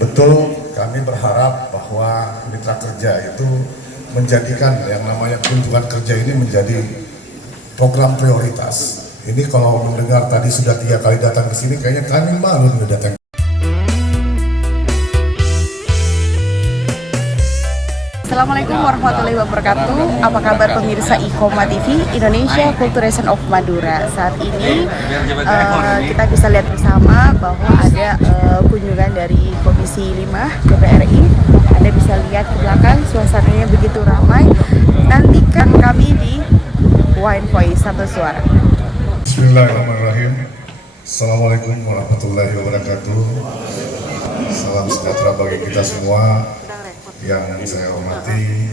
Betul, kami berharap bahwa mitra kerja itu menjadikan yang namanya kunjungan kerja ini menjadi program prioritas. Ini kalau mendengar tadi sudah 3 kali datang ke sini, kayaknya kami malu datang. Assalamualaikum warahmatullahi wabarakatuh. Apa kabar pemirsa Ikhoma TV Indonesia Culturation of Madura? Saat ini kita bisa lihat bersama bahwa ada kunjungan dari Komisi 5 DPR RI. Anda bisa lihat ke belakang suasananya begitu ramai. Nantikan kami di Wine Voice Satu Suara. Bismillahirrahmanirrahim. Assalamualaikum warahmatullahi wabarakatuh. Salam sejahtera bagi kita semua. Yang saya hormati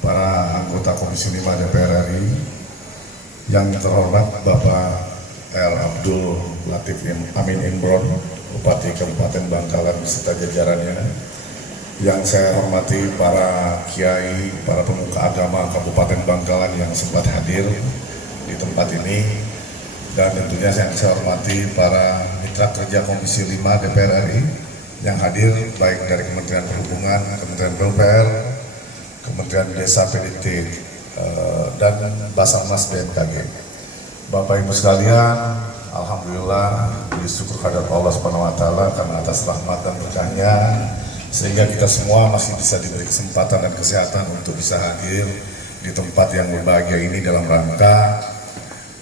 para anggota Komisi 5 DPR RI, yang terhormat Bapak R. Abdul Latif Amin Imron, Bupati Kabupaten Bangkalan beserta jajarannya, yang saya hormati para kiai, para pemuka agama Kabupaten Bangkalan yang sempat hadir di tempat ini, dan tentunya yang saya hormati para mitra kerja Komisi 5 DPR RI yang hadir baik dari Kementerian Perhubungan, Kementerian PUPR, Kementerian Desa PDT, dan Basarnas BMKG. Bapak Ibu sekalian, alhamdulillah bersyukur kepada Allah Subhanahu wa taala karena atas rahmat dan berkahnya sehingga kita semua masih bisa diberi kesempatan dan kesehatan untuk bisa hadir di tempat yang berbahagia ini dalam rangka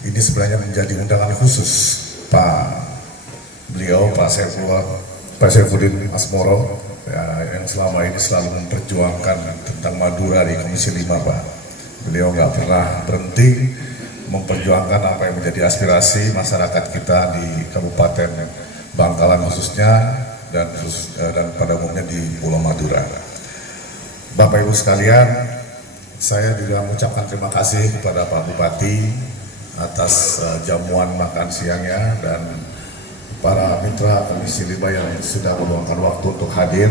ini sebenarnya menjadi undangan khusus Pak Saifuddin Asmoro ya, yang selama ini selalu memperjuangkan tentang Madura di Komisi 5, Pak. Beliau nggak pernah berhenti memperjuangkan apa yang menjadi aspirasi masyarakat kita di Kabupaten Bangkalan khususnya dan pada umumnya di Pulau Madura. Bapak Ibu sekalian, saya juga mengucapkan terima kasih kepada Pak Bupati atas jamuan makan siangnya dan para mitra Komisi 5 yang sudah meluangkan waktu untuk hadir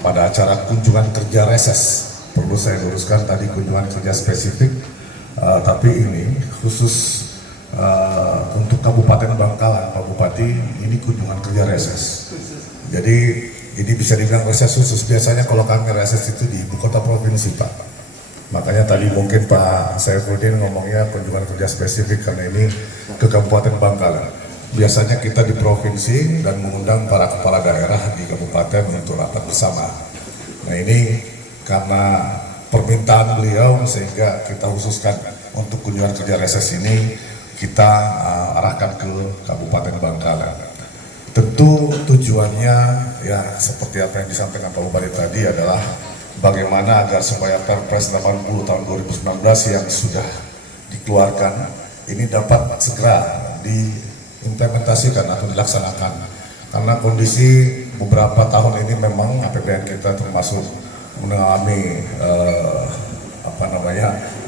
pada acara kunjungan kerja reses. Perlu saya luruskan tadi kunjungan kerja spesifik, tapi ini khusus untuk Kabupaten Bangkalan, Pak Bupati, ini kunjungan kerja reses. Jadi ini bisa dibilang reses khusus. Biasanya kalau kami reses itu di ibu kota provinsi, Pak. Makanya tadi mungkin Pak Saifuddin ngomongnya kunjungan kerja spesifik karena ini ke Kabupaten Bangkalan. Biasanya kita di provinsi dan mengundang para kepala daerah di kabupaten untuk rapat bersama. Nah ini karena permintaan beliau sehingga kita khususkan untuk kunjungan kerja reses ini kita arahkan ke Kabupaten Bangkalan. Tentu tujuannya ya seperti apa yang disampaikan Pak Bupati tadi adalah bagaimana agar supaya Perpres 80 tahun 2019 yang sudah dikeluarkan ini dapat segera diimplementasikan atau dilaksanakan, karena kondisi beberapa tahun ini memang APBN kita termasuk mengalami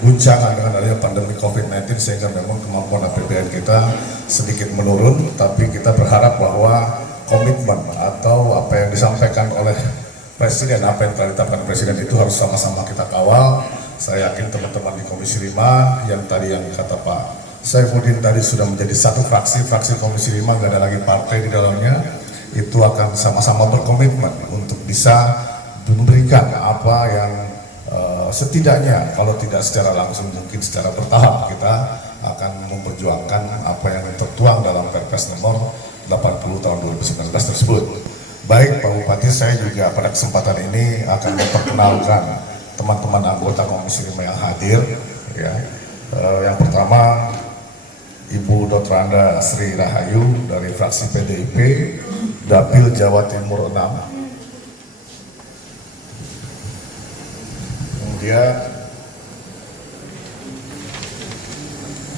guncangan dengan adanya pandemi COVID-19 sehingga memang kemampuan APBN kita sedikit menurun, tapi kita berharap bahwa komitmen atau apa yang disampaikan oleh Presiden, apa yang telah ditetapkan Presiden itu harus sama-sama kita kawal. Saya yakin teman-teman di Komisi 5 yang tadi yang kata Pak Saifuddin tadi sudah menjadi satu fraksi Komisi 5, gak ada lagi partai di dalamnya, itu akan sama-sama berkomitmen untuk bisa memberikan apa yang setidaknya kalau tidak secara langsung mungkin secara bertahap kita akan memperjuangkan apa yang tertuang dalam Perpres nomor 80 tahun 2019 tersebut. Baik Pak Bupati, saya juga pada kesempatan ini akan memperkenalkan teman-teman anggota Komisi 5 yang hadir ya. Yang pertama Ibu Dr. Anda Sri Rahayu dari fraksi PDIP Dapil Jawa Timur 6. Kemudian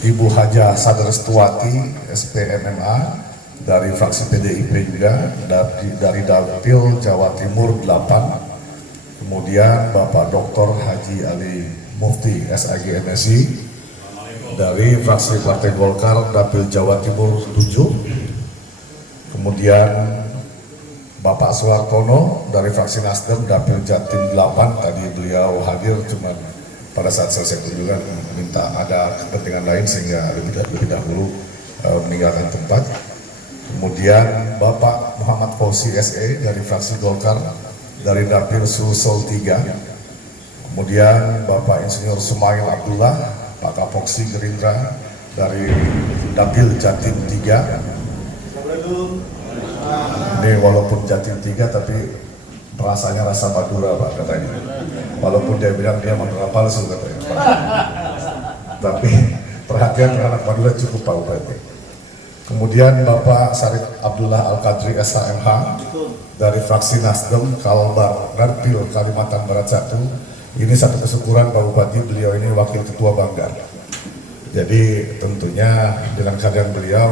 Ibu Hajah Saderestuati SPMMA dari fraksi PDIP juga dari Dapil Jawa Timur 8. Kemudian Bapak Dr. Haji Ali Mufti SAG MSI dari fraksi Partai Golkar Dapil Jawa Timur 7. Kemudian Bapak Suhartono dari fraksi Nasdem Dapil Jatim 8. Tadi beliau hadir cuma pada saat selesai kunjungan minta ada kepentingan lain sehingga lebih dahulu meninggalkan tempat. Kemudian Bapak Muhammad Fauzi SE dari fraksi Golkar dari Dapil Sulsel 3. Kemudian Bapak Insinyur Sumail Abdullah, Pak Kapoksi Gerindra dari Dapil Jatim 3. Ini walaupun Jatim 3 tapi rasanya rasa Madura Pak katanya. Walaupun dia bilang dia Madura palsu katanya Pak. Tapi perhatian anak Madura cukup Pak Bupati. Kemudian Bapak Sarif Abdullah Al-Qadri SHMH dari fraksi Nasdem Kalbar Garpil Kalimantan Barat 1. Ini satu kesyukuran Pak Bupati, beliau ini wakil ketua Banggar. Jadi tentunya dengan kehadiran beliau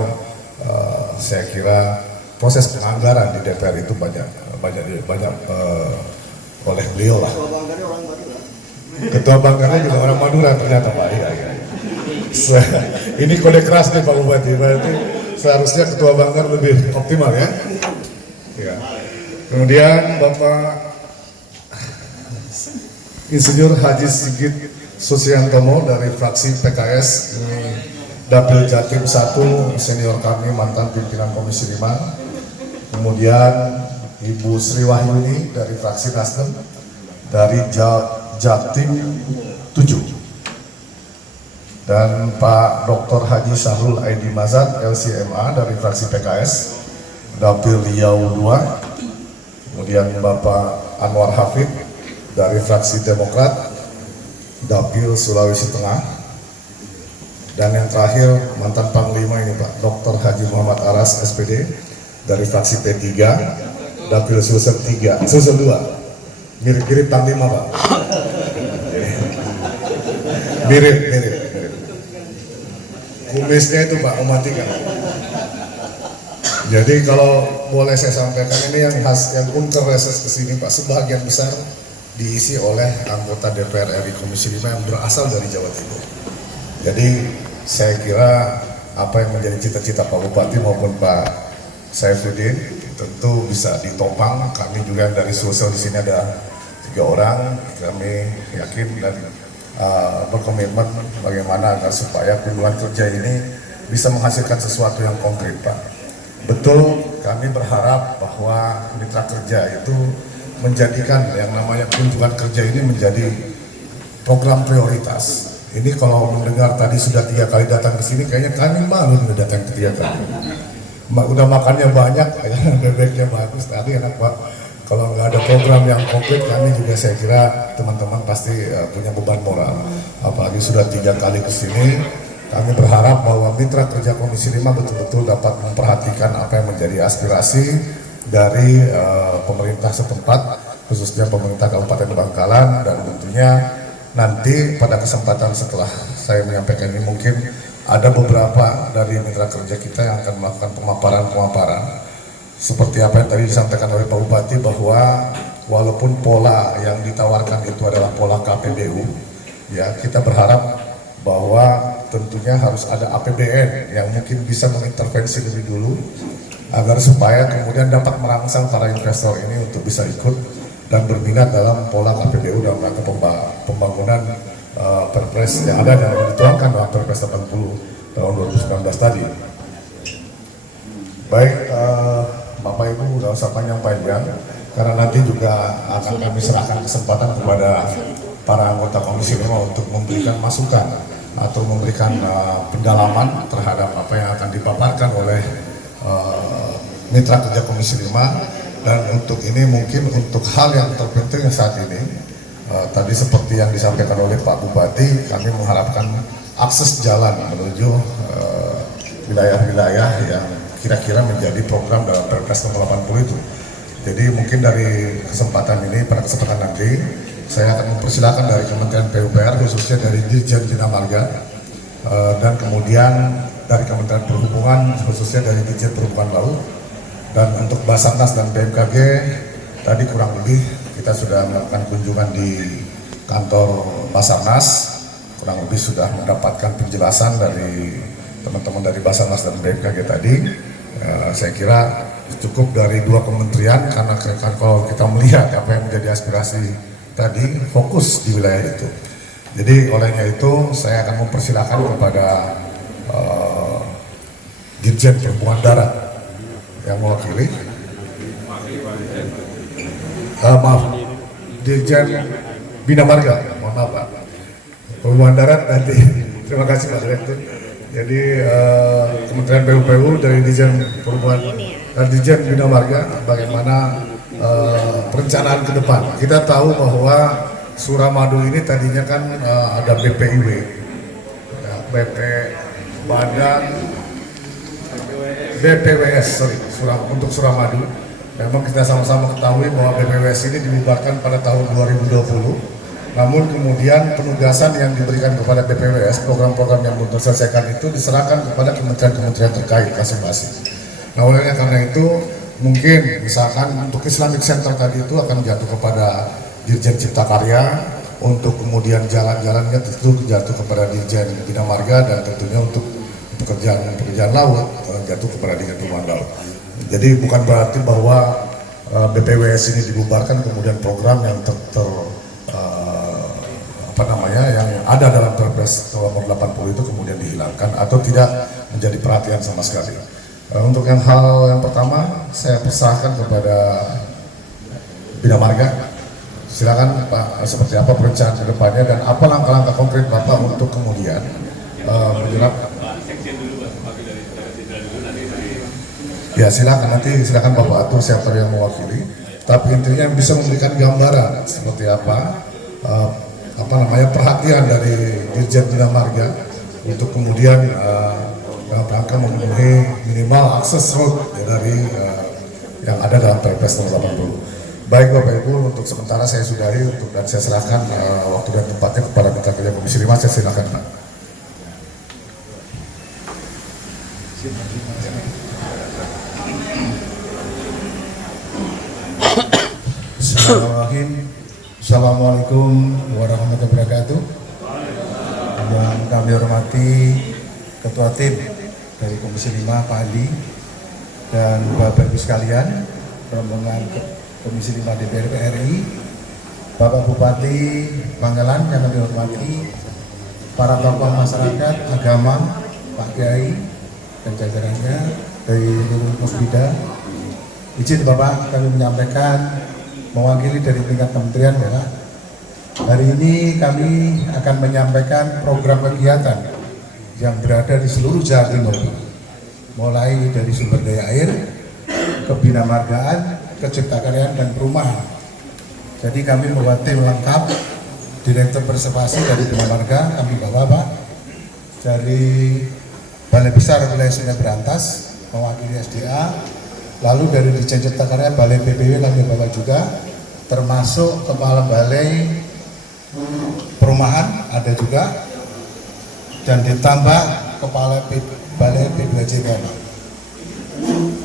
saya kira proses penganggaran di DPR itu banyak oleh beliau lah. Ketua Banggarnya juga orang Madura ternyata Pak. Iya. Ini kode keras nih Pak Bupati. Berarti seharusnya Ketua Banggar lebih optimal ya. Ya. Kemudian Bapak Insinyur Haji Sigit Susiantomo dari fraksi PKS, ini Dapil Jatim 1, senior kami, mantan pimpinan Komisi 5. Kemudian Ibu Sri Wahyuni dari fraksi Nasdem dari Jatim 7. Dan Pak Dr. Haji Sahrul Aidi Mazat LCMA dari fraksi PKS Dapil Riau 2. Kemudian Bapak Anwar Hafid dari fraksi Demokrat Dapil Sulawesi Tengah. Dan yang terakhir mantan Panglima ini Pak Dr. Haji Muhammad Aras SPD dari fraksi P3 Dapil Sulsel 3, Sulsel 2. Mirip-mirip Panglima Pak. Mirip. Kumisnya itu Pak mematikan. Jadi kalau boleh saya sampaikan, ini yang unker reses kesini Pak, sebagian besar diisi oleh anggota DPR RI Komisi 5 yang berasal dari Jawa Timur. Jadi saya kira apa yang menjadi cita-cita Pak Bupati maupun Pak Saifuddin tentu bisa ditopang. Kami juga dari Sulsel di sini ada 3 orang. Kami yakin dan berkomitmen bagaimana agar supaya kunjungan kerja ini bisa menghasilkan sesuatu yang konkret Pak. Betul, kami berharap bahwa mitra kerja itu menjadikan yang namanya kunjungan kerja ini menjadi program prioritas. Ini kalau mendengar tadi sudah 3 kali datang ke sini, kayaknya kami malu sudah datang ke 3 kali. Udah makannya banyak, bebeknya bagus, tadi enak Pak. Kalau nggak ada program yang konkret, kami juga saya kira teman-teman pasti punya beban moral. Apalagi sudah 3 kali ke sini, kami berharap bahwa mitra kerja Komisi 5 betul-betul dapat memperhatikan apa yang menjadi aspirasi dari pemerintah setempat, khususnya pemerintah Kabupaten Bangkalan, dan tentunya nanti pada kesempatan setelah saya menyampaikan ini mungkin ada beberapa dari mitra kerja kita yang akan melakukan pemaparan seperti apa yang tadi disampaikan oleh Pak Bupati, bahwa walaupun pola yang ditawarkan itu adalah pola KPBU, ya kita berharap bahwa tentunya harus ada APBN yang mungkin bisa mengintervensi lebih dulu agar supaya kemudian dapat merangsang para investor ini untuk bisa ikut dan berminat dalam pola KPBU dalam rangka pembangunan Perpres yang ada dan dituangkan dalam Perpres 80 tahun 2019 tadi. Baik, Bapak Ibu nggak usah panjang-panjang karena nanti juga akan kami serahkan kesempatan kepada para anggota Komisi 5 untuk memberikan masukan atau memberikan pendalaman terhadap apa yang akan dipaparkan oleh mitra kerja Komisi 5. Dan untuk ini mungkin untuk hal yang terpenting saat ini tadi seperti yang disampaikan oleh Pak Bupati, kami mengharapkan akses jalan menuju wilayah-wilayah yang kira-kira menjadi program dalam Perpres nomor 80 itu. Jadi mungkin dari kesempatan ini, pada kesempatan nanti saya akan mempersilahkan dari Kementerian PUPR, khususnya dari Dirjen Bina Marga, dan kemudian dari Kementerian Perhubungan, khususnya dari Dirjen Perhubungan Laut, dan untuk Basarnas dan BMKG tadi kurang lebih kita sudah melakukan kunjungan di kantor Basarnas, kurang lebih sudah mendapatkan penjelasan dari teman-teman dari Basarnas dan BMKG tadi. Saya kira cukup dari 2 kementerian, karena kalau kita melihat apa yang menjadi aspirasi tadi fokus di wilayah itu. Jadi olehnya itu saya akan mempersilahkan kepada Dirjen Perhubungan Darat yang mewakili. Maaf, Dirjen Bina Marga, mohon maaf Pak. Perhubungan Darat nanti. Terima kasih Pak Direktur. Jadi Kementerian PUPU dari Dirjen Dirjen Bina Marga, bagaimana perencanaan ke depan. Kita tahu bahwa Suramadu ini tadinya kan ada BPIW, ya, BPWS, untuk Suramadu. Memang kita sama-sama ketahui bahwa BPWS ini dibubarkan pada tahun 2020. Namun kemudian penugasan yang diberikan kepada BPWS, program-program yang belum terselesaikan itu diserahkan kepada kementerian-kementerian terkait masing-masing. Nah, oleh karena itu mungkin misalkan untuk Islamic Center tadi itu akan jatuh kepada Dirjen Cipta Karya, untuk kemudian jalan-jalannya tentu jatuh kepada Dirjen Bina Marga, dan tentunya untuk pekerjaan laut jatuh kepada Dirjen Perumahan Laut. Jadi bukan berarti bahwa BPWS ini dibubarkan kemudian program yang yang ada dalam Perpres nomor 80 itu kemudian dihilangkan atau tidak menjadi perhatian sama sekali. Untuk hal yang pertama, saya persahkan kepada Bina Marga. Silakan Pak, seperti apa perencanaan ke depannya dan apa langkah-langkah konkret Bapak untuk kemudian menyerap. Ya silakan, nanti silakan Bapak atur siapa yang mewakili. Tapi intinya bisa memberikan gambaran seperti apa perhatian dari Dirjen Bina Marga untuk kemudian dalam rangka memenuhi minimal akses road dari yang ada dalam Perpres nomor 80. Baik Bapak Ibu, untuk sementara saya sudahi dan saya serahkan waktu dan tempatnya kepada Mitra Kerja Komisi 5. Saya silakan Pak. Assalamualaikum warahmatullahi wabarakatuh. Yang kami hormati Ketua Tim dari Komisi 5 Pak Andi dan Bapak Ibu sekalian, rombongan Komisi 5 DPR RI, Bapak Bupati Pangkalan yang kami hormati, para tokoh masyarakat, agama, Pak Kiai dan jajarannya dari seluruh Musbida. Izin Bapak kami menyampaikan mewakili dari tingkat kementerian bahwa hari ini kami akan menyampaikan program kegiatan yang berada di seluruh Jawa Timur, mulai dari sumber daya air, kebinamargaan, keciptakaryaan dan perumahan. Jadi kami membuat tim lengkap, Direktur Preservasi dari Bina Marga kami bawa Pak, dari Balai Besar Wilayah Sungai Berantas mewakili SDA, lalu dari Dirjen Cipta Karya Balai PPW kami bawa juga, termasuk Kepala Balai Perumahan ada juga, dan ditambah Kepala Balai P2J kami.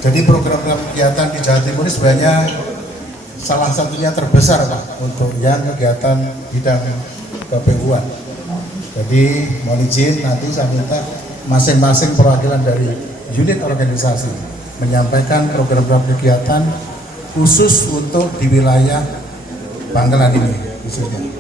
Jadi program-program kegiatan di Jawa Timur ini sebenarnya salah satunya terbesar Pak untuk yang kegiatan bidang KPU-an. Jadi mohon izin nanti saya minta masing-masing perwakilan dari unit organisasi menyampaikan program-program kegiatan khusus untuk di wilayah Pangkalan ini khususnya.